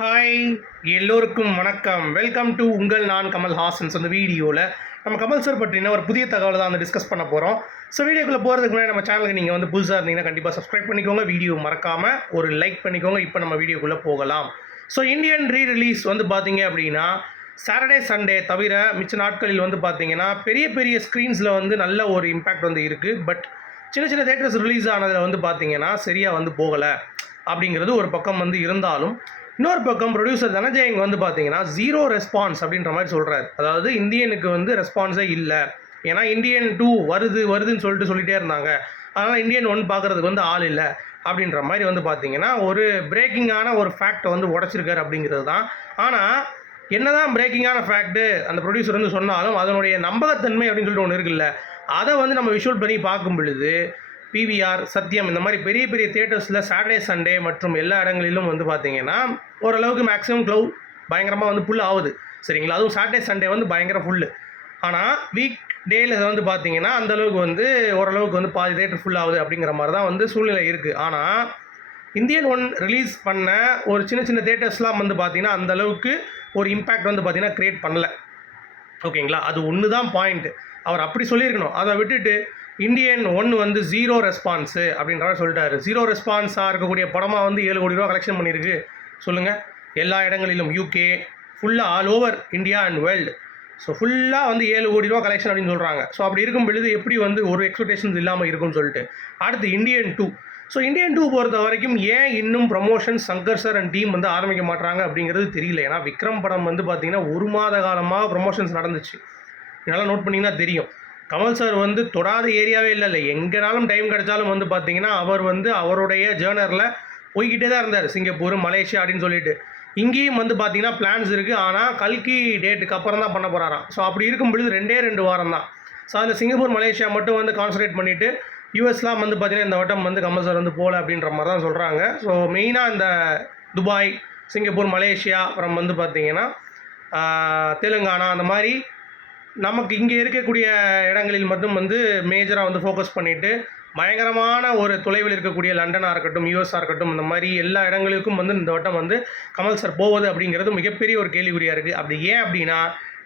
Hi எல்லோருக்கும் வணக்கம். Welcome to உங்கள் நான் கமல் ஹாசன்ஸ் அந்த வீடியோவில் நம்ம கமல் சார் பற்றின ஒரு புதிய தகவலை தான் வந்து டிஸ்கஸ் பண்ண போகிறோம் ஸோ வீடியோக்குள்ளே போகிறதுக்கு முன்னாடி நம்ம சேனலுக்கு நீங்கள் வந்து புதுசாக இருந்தீங்கன்னா கண்டிப்பாக சப்ஸ்கிரைப் பண்ணிக்கோங்க. வீடியோ மறக்காமல் ஒரு லைக் பண்ணிக்கோங்க. இப்போ நம்ம வீடியோக்குள்ளே போகலாம். ஸோ இந்தியன் ரீ ரிலீஸ் வந்து பார்த்தீங்க அப்படின்னா சாட்டர்டே சண்டே தவிர மிச்ச நாட்களில் வந்து பார்த்தீங்கன்னா பெரிய பெரிய ஸ்க்ரீன்ஸில் வந்து நல்ல ஒரு இம்பேக்ட் வந்து இருக்குது பட் சின்ன சின்ன தேட்டர்ஸ் ரிலீஸ் ஆனதில் வந்து பார்த்தீங்கன்னா சரியாக வந்து போகலை. அப்படிங்கிறது ஒரு பக்கம் வந்து இருந்தாலும் இன்னொரு பக்கம் ப்ரொடியூசர் தனஜெயங் வந்து பார்த்தீங்கன்னா ஜீரோ ரெஸ்பான்ஸ் அப்படின்ற மாதிரி சொல்கிறாரு அதாவது இந்தியனுக்கு வந்து ரெஸ்பான்ஸே இல்லை. ஏன்னா இந்தியன் டூ வருது வருதுன்னு சொல்லிட்டு சொல்லிட்டே இருந்தாங்க. அதனால் இந்தியன் ஒன் பார்க்குறதுக்கு வந்து ஆள் இல்லை. அப்படின்ற மாதிரி வந்து பார்த்தீங்கன்னா ஒரு பிரேக்கிங்கான ஒரு ஃபேக்டை வந்து உடச்சிருக்காரு அப்படிங்கிறது தான். ஆனால் என்னதான் பிரேக்கிங்கான ஃபேக்ட்டு அந்த ப்ரொடியூசர் வந்து சொன்னாலும் அதனுடைய நம்பகத்தன்மை அப்படின்னு சொல்லிட்டு ஒன்று இருக்குல்ல. அதை வந்து நம்ம விஷுவல் பண்ணி பார்க்கும் பொழுது பிவிஆர் சத்யம் இந்த மாதிரி பெரிய பெரிய தியேட்டர்ஸில் சாட்டர்டே சண்டே மற்றும் எல்லா இடங்களிலும் வந்து பார்த்தீங்கன்னா ஓரளவுக்கு மேக்ஸிமம் க்ளவு பயங்கரமாக வந்து ஃபுல் ஆகுது. சரிங்களா? அதுவும் சாட்டர்டே சண்டே வந்து பயங்கர ஃபுல்லு ஆனால் வீக் டேயில் வந்து பார்த்தீங்கன்னா அந்த அளவுக்கு வந்து ஓரளவுக்கு வந்து பாதி தேட்டர் ஃபுல் ஆகுது அப்படிங்கிற மாதிரி தான் வந்து சூழ்நிலை இருக்குது ஆனால் இந்தியன் ஒன் ரிலீஸ் பண்ண ஒரு சின்ன சின்ன தேட்டர்ஸ்லாம் வந்து பார்த்தீங்கன்னா அந்த அளவுக்கு ஒரு இம்பேக்ட் வந்து பார்த்தீங்கன்னா க்ரியேட் பண்ணல. ஓகேங்களா? அது ஒன்று தான் பாயிண்ட்டு அவர் அப்படி சொல்லியிருக்கணும். அதை விட்டுட்டு இந்தியன் ஒன் வந்து ஜீரோ ரெஸ்பான்ஸு அப்படின்ற சொல்லிட்டாரு. ஜீரோ ரெஸ்பான்ஸாக இருக்கக்கூடிய படமாக வந்து ஏழு கோடி ரூபா கலெக்ஷன் பண்ணியிருக்கு சொல்லுங்கள் எல்லா இடங்களிலும் யூகே ஃபுல்லாக all over India and world so ஃபுல்லாக வந்து ஏழு கோடி ரூபா கலெக்ஷன் அப்படின்னு சொல்கிறாங்க ஸோ அப்படி இருக்கும் பொழுது எப்படி வந்து ஒரு எக்ஸ்பெக்டேஷன்ஸ் இல்லாமல் இருக்கும்னு சொல்லிட்டு. அடுத்து Indian two so Indian two பொறுத்த வரைக்கும் ஏன் இன்னும் promotion Shankar sir and team வந்து ஆரம்பிக்க மாட்டாங்க அப்படிங்கிறது தெரியல. ஏன்னா விக்ரம் படம் வந்து பார்த்தீங்கன்னா ஒரு மாத காலமாக ப்ரமோஷன்ஸ் நடந்துச்சு. இதெல்லாம் நோட் பண்ணிங்கன்னா தெரியும். கமல் சார் வந்து தொடாத ஏரியாவே இல்லை இல்லை. எங்கேனாலும் டைம் கிடைச்சாலும் வந்து பார்த்தீங்கன்னா அவர் வந்து அவருடைய ஜேர்னரில் போய்கிட்டே தான் இருந்தார். சிங்கப்பூர் மலேசியா அப்படின்னு சொல்லிட்டு. இங்கேயும் வந்து பார்த்தீங்கன்னா பிளான்ஸ் இருக்குது ஆனால் கல்கி டேட்டுக்கு அப்புறம் தான் பண்ண போகிறாராம் ஸோ அப்படி இருக்கும் பொழுது ரெண்டே ரெண்டு வாரம் தான். ஸோ அதில் சிங்கப்பூர் மலேசியா மட்டும் வந்து கான்சன்ட்ரேட் பண்ணிவிட்டு யூஎஸ்லாம் வந்து பார்த்தீங்கன்னா இந்த வட்டம் வந்து கமல் சார் வந்து போகல அப்படின்ற மாதிரி தான் சொல்கிறாங்க ஸோ மெயினாக இந்த துபாய் சிங்கப்பூர் மலேசியா அப்புறம் வந்து பார்த்திங்கன்னா தெலுங்கானா அந்த மாதிரி நமக்கு இங்கே இருக்கக்கூடிய இடங்களில் மட்டும் வந்து மேஜராக வந்து ஃபோக்கஸ் பண்ணிவிட்டு பயங்கரமான ஒரு தொலைவில் இருக்கக்கூடிய லண்டனாக இருக்கட்டும் யூஎஸ்ஆ இருக்கட்டும் இந்த மாதிரி எல்லா இடங்களுக்கும் வந்து இந்த வட்டம் வந்து கமல் சார் போவது அப்படிங்கிறது மிகப்பெரிய ஒரு கேள்விக்குறியாக இருக்குது அப்படி ஏன் அப்படின்னா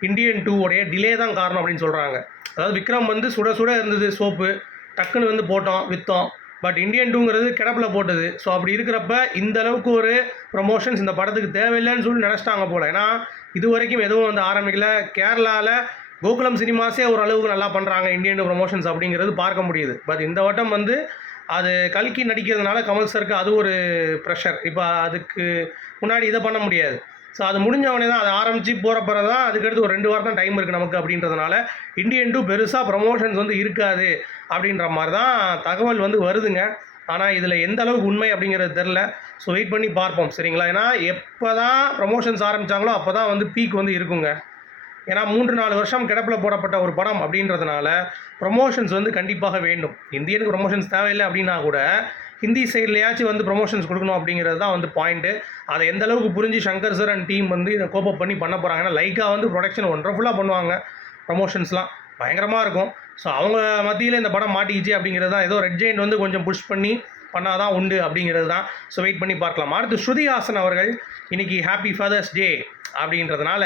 இந்தியன் டூவோடைய டிலே தான் காரணம் அப்படின்னு சொல்கிறாங்க அதாவது விக்ரம் வந்து சுட சுட இருந்தது சோப்பு டக்குன்னு வந்து போட்டோம் விற்றோம் பட் இந்தியன் டூங்கிறது கிடப்பில் போட்டது. ஸோ அப்படி இருக்கிறப்ப இந்த அளவுக்கு ஒரு ப்ரொமோஷன்ஸ் இந்த படத்துக்கு தேவையில்லைன்னு சொல்லி நினச்சிட்டாங்க போல். ஏன்னா இது வரைக்கும் எதுவும் வந்து ஆரம்பிக்கல. கேரளாவில் கோகுலம் சினிமாஸே ஒரு நல்லா பண்ணுறாங்க இந்தியன் ப்ரொமோஷன்ஸ் அப்படிங்கிறது பார்க்க முடியுது. பட் இந்த வட்டம் வந்து அது கல்கி நடிக்கிறதுனால கமல் சருக்கு அது ஒரு ப்ரெஷர் இப்போ அதுக்கு முன்னாடி இதை பண்ண முடியாது. ஸோ அது முடிஞ்சவனே தான் அது ஆரம்பித்து போகிற பிறகு தான் அதுக்கடுத்து ஒரு ரெண்டு வாரம் தான் டைம் இருக்குது நமக்கு அப்படின்றதுனால இந்தியன் டூ பெருசாக ப்ரமோஷன்ஸ் வந்து இருக்காது அப்படின்ற மாதிரி தான் தகவல் வந்து வருதுங்க. ஆனால் இதில் எந்த அளவுக்கு உண்மை அப்படிங்கிறது தெரில ஸோ வெயிட் பண்ணி பார்ப்போம். சரிங்களா? ஏன்னா எப்போ தான் ப்ரமோஷன்ஸ் ஆரம்பித்தாங்களோ அப்போ தான் வந்து பீக் வந்து இருக்குங்க. ஏன்னா மூன்று நாலு வருஷம் கிடப்பில் போடப்பட்ட ஒரு படம் அப்படின்றதுனால ப்ரொமோஷன்ஸ் வந்து கண்டிப்பாக வேண்டும். இந்தியனுக்கு ப்ரொமோஷன்ஸ் தேவையில்லை அப்படின்னா கூட ஹிந்தி சைட்லையாச்சும் வந்து ப்ரொமோஷன்ஸ் கொடுக்கணும் அப்படிங்கிறது தான் வந்து பாயிண்ட்டு அதை எந்த அளவுக்கு புரிஞ்சு சங்கர் சார் அண்ட் டீம் வந்து இதை கோப்பப் பண்ணி பண்ண போகிறாங்கன்னா லைக்காக வந்து ப்ரொடக்ஷன் ஒன்றர்ஃபுல்லாக பண்ணுவாங்க ப்ரொமோஷன்ஸ்லாம் பயங்கரமாக இருக்கும். ஸோ அவங்க மத்தியில் இந்த படம் மாட்டிக்கிச்சு அப்படிங்கிறது தான் ஏதோ ரெட் ஜெயின் வந்து கொஞ்சம் புஷ் பண்ணி பண்ணாதான் உண்டு அப்படிங்கிறது தான். ஸோ வெயிட் பண்ணி பார்க்கலாம். அடுத்து ஸ்ருதிஹாசன் அவர்கள் இன்னைக்கு ஹாப்பி ஃபாதர்ஸ் டே அப்படின்றதுனால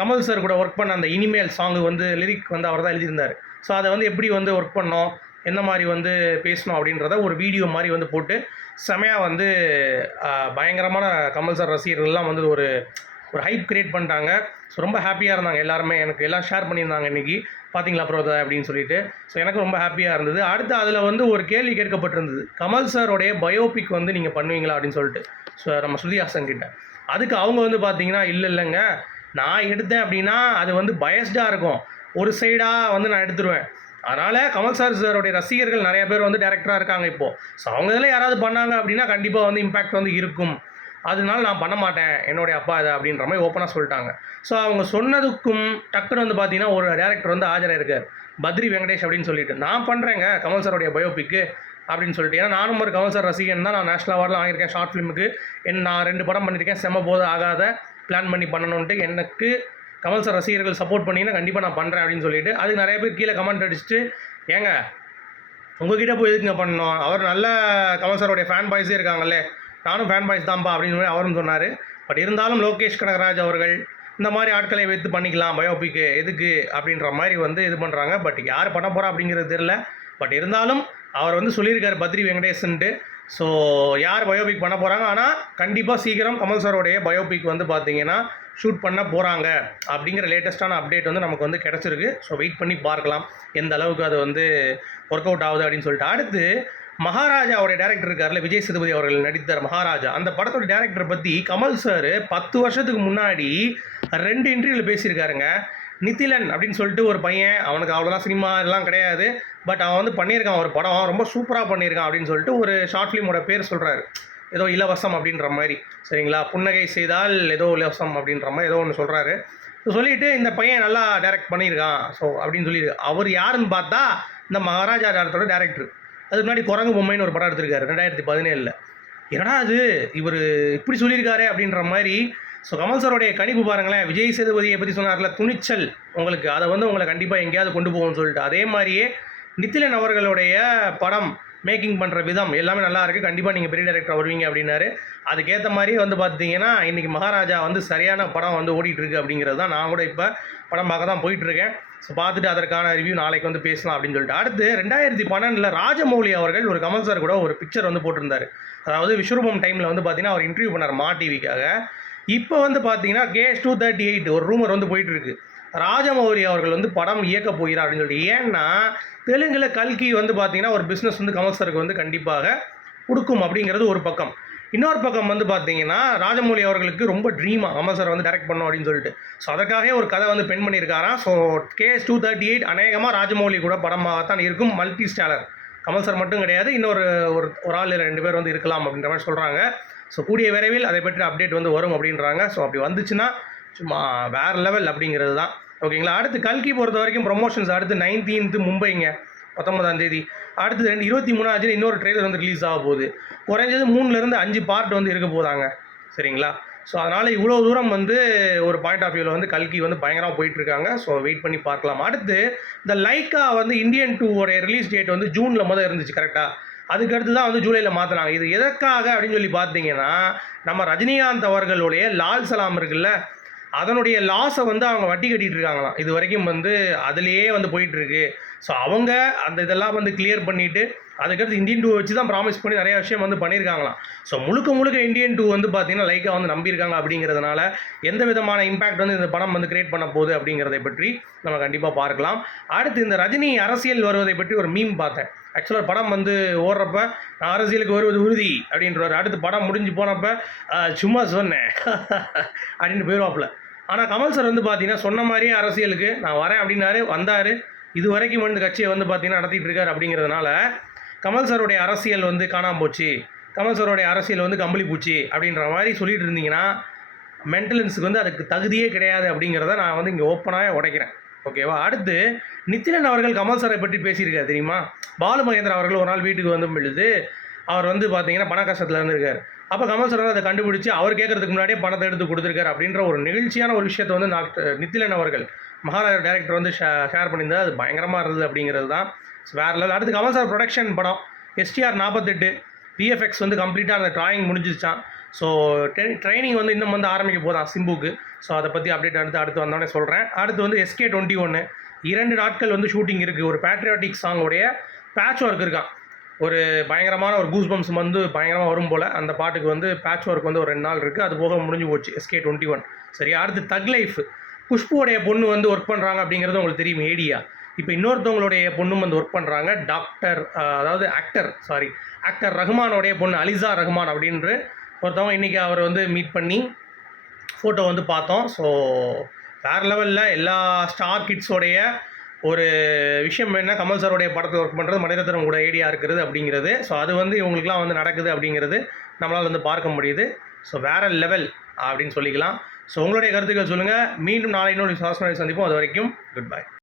கமல் சார் கூட ஒர்க் பண்ண அந்த இனிமேல் சாங்கு வந்து லிரிக் வந்து அவர் தான் எழுதியிருந்தார். ஸோ அதை வந்து எப்படி வந்து ஒர்க் பண்ணோம் எந்த மாதிரி வந்து பேசணும் அப்படின்றத ஒரு வீடியோ மாதிரி வந்து போட்டு செமையாக வந்து பயங்கரமான கமல் சார் ரசிகர்கள்லாம் வந்து ஒரு ஒரு ஹைப் கிரியேட் பண்ணிட்டாங்க. ஸோ ரொம்ப ஹாப்பியாக இருந்தாங்க எல்லாருமே. எனக்கு எல்லாம் ஷேர் பண்ணியிருந்தாங்க இன்றைக்கி பார்த்தீங்களா ப்ரோ அப்படின்னு சொல்லிட்டு. ஸோ எனக்கு ரொம்ப ஹாப்பியாக இருந்தது. அடுத்து அதில் வந்து ஒரு கேள்வி கேட்கப்பட்டிருந்தது. கமல் சாரோடைய பயோபிக் வந்து நீங்கள் பண்ணுவீங்களா அப்படின்னு சொல்லிட்டு. ஸோ நம்ம ஸ்ருதி ஹாசன் கிட்ட. அதுக்கு அவங்க வந்து பார்த்தீங்கன்னா இல்லை இல்லைங்க. நான் எடுத்தேன் அப்படின்னா அது வந்து பயஸ்டாக இருக்கும். ஒரு சைடாக வந்து நான் எடுத்துருவேன். அதனால் கமல் சார் சாருடைய ரசிகர்கள் நிறைய பேர் வந்து டேரக்டராக இருக்காங்க இப்போது ஸோ அவங்க இதில் யாராவது பண்ணாங்க அப்படின்னா கண்டிப்பாக வந்து இம்பேக்ட் வந்து இருக்கும். அதனால நான் பண்ண மாட்டேன். என்னுடைய அப்பா இதை அப்படின்ற மாதிரி ஓப்பனாக சொல்லிட்டாங்க. ஸோ அவங்க சொன்னதுக்கும் டக்குன்னு வந்து பார்த்தீங்கன்னா ஒரு டேரக்டர் வந்து ஆஜராயிருக்கார் பத்ரி வெங்கடேஷ் அப்படின்னு சொல்லிட்டு. நான் பண்ணுறேங்க கமல் சாருடைய பயோபிக்கு அப்படின்னு சொல்லிட்டு. ஏன்னா நானும் ஒரு கமல் சார் ரசிகன் தான். நான் நேஷனல் அவார்டில் வாங்கியிருக்கேன் ஷார்ட் ஃபிலிமுக்கு என் நான் ரெண்டு படம் பண்ணியிருக்கேன். செம்ம போது ஆகாத பிளான் பண்ணி பண்ணணுன்ட்டு எனக்கு கமல் சார் ரசிகர்கள் சப்போர்ட் பண்ணிங்கன்னா கண்டிப்பாக நான் பண்ணுறேன் அப்படின்னு சொல்லிட்டு அதுக்கு நிறைய பேர் கீழே கமெண்ட் அடிச்சுட்டு ஏங்க உங்ககிட்ட போய் எதுக்குங்க பண்ணணும்? அவர் நல்ல கமல் சாரோடைய ஃபேன் பாய்ஸே இருக்காங்களே நானும் ஃபேன் பாய்ஸ் தான்ப்பா அப்படின்னு சொல்லி அவரும் சொன்னார். பட் இருந்தாலும் லோகேஷ் கனகராஜ் அவர்கள் இந்த மாதிரி ஆட்களை வைத்து பண்ணிக்கலாம் பயோபிக்கு எதுக்கு அப்படின்ற மாதிரி வந்து இது பண்ணுறாங்க பட் யார் பண்ண போகிறா அப்படிங்கிறது தெரில பட் இருந்தாலும் அவர் வந்து சொல்லியிருக்காரு பத்ரி வெங்கடேஷன்ட்டு. ஸோ யார் பயோபிக் பண்ண போகிறாங்க ஆனால் கண்டிப்பாக சீக்கிரம் கமல் சாரோடைய பயோபிக் வந்து பார்த்தீங்கன்னா ஷூட் பண்ண போகிறாங்க அப்படிங்கிற லேட்டஸ்ட்டான அப்டேட் வந்து நமக்கு வந்து கிடச்சிருக்கு. ஸோ வெயிட் பண்ணி பார்க்கலாம். எந்த அளவுக்கு அது வந்து ஒர்க் அவுட் ஆகுது அப்படின்னு சொல்லிட்டு. அடுத்து மகாராஜாவுடைய டேரக்டர் இருக்கார்ல விஜய் சேதுபதி அவர்கள் நடித்தார் மகாராஜா. அந்த படத்தோட டேரக்டரை பற்றி கமல் சார் பத்து வருஷத்துக்கு முன்னாடி ரெண்டு இன்டர்வியூவில் பேசியிருக்காருங்க. நித்திலன் அப்படின்னு சொல்லிட்டு ஒரு பையன் அவனுக்கு அவ்வளோதான் சினிமா எல்லாம் கிடையாது. பட் அவன் வந்து பண்ணியிருக்கான் ஒரு படம். ரொம்ப சூப்பராக பண்ணியிருக்கான் அப்படின்னு சொல்லிட்டு ஒரு ஷார்ட் ஃபிலிமோட பேர் சொல்கிறாரு ஏதோ இலவசம் அப்படின்ற மாதிரி. சரிங்களா? புன்னகை செய்தால் ஏதோ இலவசம் அப்படின்ற மாதிரி ஏதோ ஒன்று சொல்கிறாரு சொல்லிவிட்டு சொல்லிட்டு இந்த பையன் நல்லா டைரக்ட் பண்ணியிருக்கான். ஸோ அப்படின்னு சொல்லியிருக்கு அவர் யாருன்னு பார்த்தா இந்த மகாராஜா டேரக்டரோட டேரக்டர் அதுக்கு முன்னாடி குரங்கு பொம்மைன்னு ஒரு படம் எடுத்திருக்காரு ரெண்டாயிரத்தி பதினேழில். என்னடா அது இவர் இப்படி சொல்லியிருக்காரு அப்படின்ற மாதிரி ஸோ கமல் சாரோடைய கணிப்பு பாருங்களேன் விஜய் சேதுபதியை பற்றி சொன்னார்ல துணிச்சல் உங்களுக்கு. அதை வந்து உங்களை கண்டிப்பாக எங்கேயாவது கொண்டு போகும்னு சொல்லிட்டு. அதே மாதிரியே நித்திலன் அவர்களுடைய படம் மேக்கிங் பண்ணுற விதம் எல்லாமே நல்லா இருக்குது கண்டிப்பாக நீங்கள் பெரிய டேரக்டர் வருவீங்க அப்படின்னாரு. அதுக்கேற்ற மாதிரியே வந்து பார்த்தீங்கன்னா இன்றைக்கி மகாராஜா வந்து சரியான படம் வந்து ஓடிட்டுருக்கு அப்படிங்கிறது தான் நான் கூட இப்போ படம் பார்க்க தான் போயிட்டுருக்கேன் ஸோ பார்த்துட்டு அதற்கான ரிவ்யூ நாளைக்கு வந்து பேசலாம் அப்படின்னு சொல்லிட்டு. அடுத்து ரெண்டாயிரத்தி பன்னெண்டில் ராஜமௌலி அவர்கள் ஒரு கமல் சார் கூட ஒரு பிக்சர் வந்து போட்டிருந்தார். அதாவது விஸ்வரூபம் டைமில் வந்து பார்த்தீங்கன்னா அவர் இன்டர்வியூ பண்ணார் மா டிவிக்காக இப்போ வந்து பார்த்தீங்கன்னா கேஎஸ் டூ தேர்ட்டி எயிட் ஒரு ரூமர் வந்து போயிட்டுருக்கு. ராஜமௌரி அவர்கள் வந்து படம் இயக்க போகிறார் அப்படின்னு சொல்லிட்டு. ஏன்னா தெலுங்கில் கல்கி வந்து பார்த்தீங்கன்னா ஒரு பிஸ்னஸ் வந்து கமல்சருக்கு வந்து கண்டிப்பாக கொடுக்கும் அப்படிங்கிறது ஒரு பக்கம். இன்னொரு பக்கம் வந்து பார்த்தீங்கன்னா ராஜமௌலி அவர்களுக்கு ரொம்ப ட்ரீமாக கமல் சார் வந்து டேரக்ட் பண்ணோம் அப்படின்னு சொல்லிட்டு. ஸோ அதற்காகவே ஒரு கதை வந்து பெண் பண்ணியிருக்காராம். So KS two thirty eight அநேகமாக ராஜமௌலி கூட படமாகத்தான் இருக்கும். மல்டி ஸ்டாலர். கமல் சார் மட்டும் கிடையாது. இன்னொரு ஒரு ஒரு ஆள் ரெண்டு பேர் வந்து இருக்கலாம் அப்படின்ற மாதிரி சொல்கிறாங்க ஸோ கூடிய விரைவில் அதை பற்றி அப்டேட் வந்து வரும் அப்படின்றாங்க. ஸோ அப்படி வந்துச்சுன்னா சும்மா வேறு லெவல் அப்படிங்கிறது தான். ஓகேங்களா அடுத்து கல்கி பொறுத்த வரைக்கும் ப்ரொமோஷன்ஸ் அடுத்து நைன்டீன்த்து மும்பைங்க பத்தொன்பதாம் தேதி. அடுத்து ரெண்டு இருபத்தி மூணாச்சு இன்னொரு ட்ரெய்லர் வந்து ரிலீஸ் ஆக போகுது. குறைஞ்சது மூணுலேருந்து அஞ்சு பார்ட் வந்து இருக்க போதாங்க சரிங்களா? ஸோ அதனால் இவ்வளோ தூரம் வந்து ஒரு பாயிண்ட் ஆஃப் வியூவில் வந்து கல்கி வந்து பயங்கரமாக போயிட்டுருக்காங்க. ஸோ வெயிட் பண்ணி பார்க்கலாம். அடுத்து இந்த லைக்கா வந்து இந்தியன் டூவோடைய ரிலீஸ் டேட் வந்து ஜூனில் முதல் இருந்துச்சு கரெக்டாக அதுக்கடுத்து தான் வந்து ஜூலையில் மாற்றினாங்க இது எதற்காக அப்படின்னு சொல்லி பார்த்தீங்கன்னா நம்ம ரஜினிகாந்த் அவர்களுடைய லால் சலாம் இருக்குல்ல அதனுடைய லாஸை வந்து அவங்க வட்டி கட்டிகிட்டு இருக்காங்களாம். இது வரைக்கும் வந்து அதுலேயே வந்து போயிட்டுருக்கு ஸோ அவங்க அந்த இதெல்லாம் வந்து கிளியர் பண்ணிவிட்டு அதுக்கடுத்து இந்தியன் டூ வச்சு தான் ப்ராமிஸ் பண்ணி நிறைய விஷயம் வந்து பண்ணியிருக்காங்களாம் ஸோ முழுக்க முழுக்க இந்தியன் டூ வந்து பார்த்தீங்கன்னா லைக்காக வந்து நம்பியிருக்காங்க அப்படிங்கிறதுனால எந்த விதமான இம்பாக்ட் வந்து இந்த படம் வந்து கிரியேட் பண்ண போகுது அப்படிங்கிறதை பற்றி நம்ம கண்டிப்பாக பார்க்கலாம். அடுத்து இந்த ரஜினி அரசியல் வருவதை பற்றி ஒரு மீம் பார்த்தேன். ஆக்சுவலாக படம் வந்து ஓடுறப்ப நான் அரசியலுக்கு வருவது உறுதி அப்படின்றவர் அடுத்து படம் முடிஞ்சு போனப்ப சும்மா சொன்னேன் அப்படின்னு போயிடுவாப்புல ஆனால் கமல் சார் வந்து பார்த்தீங்கன்னா சொன்ன மாதிரியே அரசியலுக்கு நான் வரேன் அப்படின்னாரு. வந்தார். இது வரைக்கும் வந்து கட்சியை வந்து பார்த்தீங்கன்னா நடத்திட்டு இருக்காரு அப்படிங்கிறதுனால கமல் சாருடைய அரசியல் வந்து காணாமல் போச்சு. கமல் சாருடைய அரசியல் வந்து கம்பளி பூச்சி அப்படின்ற மாதிரி சொல்லிட்டு இருந்தீங்கன்னா மென்டலன்ஸுக்கு வந்து அதுக்கு தகுதியே கிடையாது அப்படிங்கிறத நான் வந்து இங்கே ஓப்பனாக உடைக்கிறேன். ஓகேவா அடுத்து நித்திலன் அவர்கள் கமல் சாரை பற்றி பேசியிருக்காரு தெரியுமா? பாலு மகேந்திரா அவர்கள் ஒரு நாள் வீட்டுக்கு வந்து பொழுது அவர் வந்து பார்த்தீங்கன்னா பண கஷ்டத்தில் இருந்திருக்கார். அப்போ கமல் சார் வந்து அதை கண்டுபிடிச்சி அவர் கேட்கறதுக்கு முன்னாடியே பணத்தை எடுத்து கொடுத்துருக்காரு அப்படின்ற ஒரு நிகழ்ச்சியான ஒரு விஷயத்தை வந்து டாக்டர் நித்திலன் அவர்கள் மகாராஜா டேரக்டர் வந்து ஷேர் பண்ணியிருந்தது அது பயங்கரமாக இருந்தது அப்படிங்கிறது தான். வேறு லெவல் அடுத்து கமல் சார் ப்ரொடக்ஷன் படம். எஸ்டிஆர் நாற்பத்தெட்டு விஎஃப்எக்ஸ் வந்து கம்ப்ளீட்டாக அந்த ட்ராயிங் முடிஞ்சிச்சான் ஸோ ட்ரைனிங் வந்து இன்னும் வந்து ஆரம்பிக்க போதான் சிம்புக்கு. ஸோ அதை பற்றி அப்டேட் அடுத்து அடுத்து வந்தோடனே சொல்கிறேன் அடுத்து வந்து எஸ்கே டுவெண்ட்டி ஒன்று இரண்டு நாட்கள் வந்து ஷூட்டிங் இருக்குது ஒரு பேட்ரியாட்டிக் சாங்கோடைய பேட்ச் ஒர்க் இருக்கான் ஒரு பயங்கரமான ஒரு கூஸ் பம்ப்ஸ் வந்து பயங்கரமாக வரும் போல். அந்த பாட்டுக்கு வந்து பேட்ச் ஒர்க் வந்து ஒரு ரெண்டு நாள் இருக்குது அது போக முடிஞ்சு போச்சு. எஸ்கே டுவெண்ட்டி ஒன் சரி அடுத்து தக் லைஃப் குஷ்புவோடைய பொண்ணு வந்து ஒர்க் பண்ணுறாங்க அப்படிங்கிறது உங்களுக்கு தெரியும் ஏடியா இப்போ இன்னொருத்தவங்களுடைய பொண்ணும் வந்து ஒர்க் பண்ணுறாங்க டாக்டர் அதாவது ஆக்டர் சாரி ஆக்டர் ரஹ்மானோடைய பொண்ணு அலிசா ரஹ்மான் அப்படின்ற ஒருத்தவங்க இன்றைக்கி அவர் வந்து மீட் பண்ணி ஃபோட்டோ வந்து பார்த்தோம். ஸோ வேறு லெவலில் எல்லா ஸ்டார் கிட்ஸோடைய ஒரு விஷயம் என்ன? கமல் சாரோடைய படத்தில் ஒர்க் பண்ணுறது மணிரத்னம் கூட ஐடியா இருக்கிறது அப்படிங்கிறது. ஸோ அது வந்து இவங்களுக்குலாம் வந்து நடக்குது அப்படிங்கிறது நம்மளால் வந்து பார்க்க முடியுது. ஸோ வேறு லெவல் அப்படின்னு சொல்லிக்கலாம். ஸோ உங்களுடைய கருத்துக்கள் சொல்லுங்கள் மீண்டும் நாளை இன்னொரு சாசனை சந்திப்போம். அது வரைக்கும் குட் பை